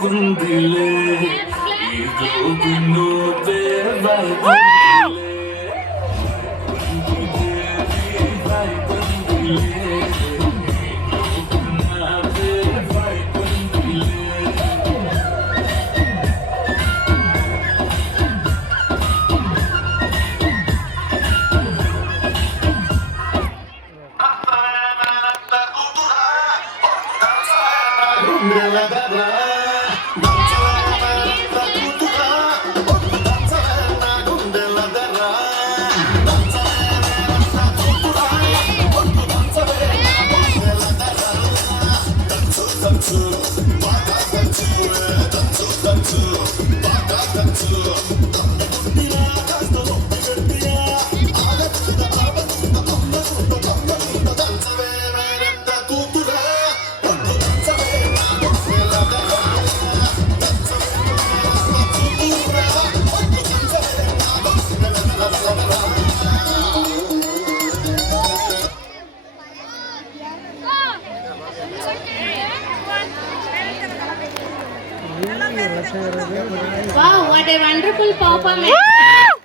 ಬಂದಿಲೆ ಇದು ಬಿನ್ನೋದೆ ಬಂದಿಲೆ Wow, what a wonderful performance.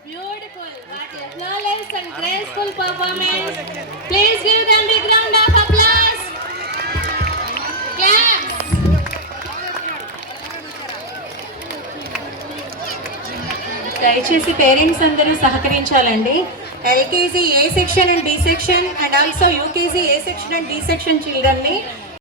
Beautiful. What a flawless and graceful performance. Please give them a big round of applause. Claps. దయచేసి parents అందరూ సహకరించాలండి. LKG A section and B section and also UKG A section and D section చిల్డ్రన్ని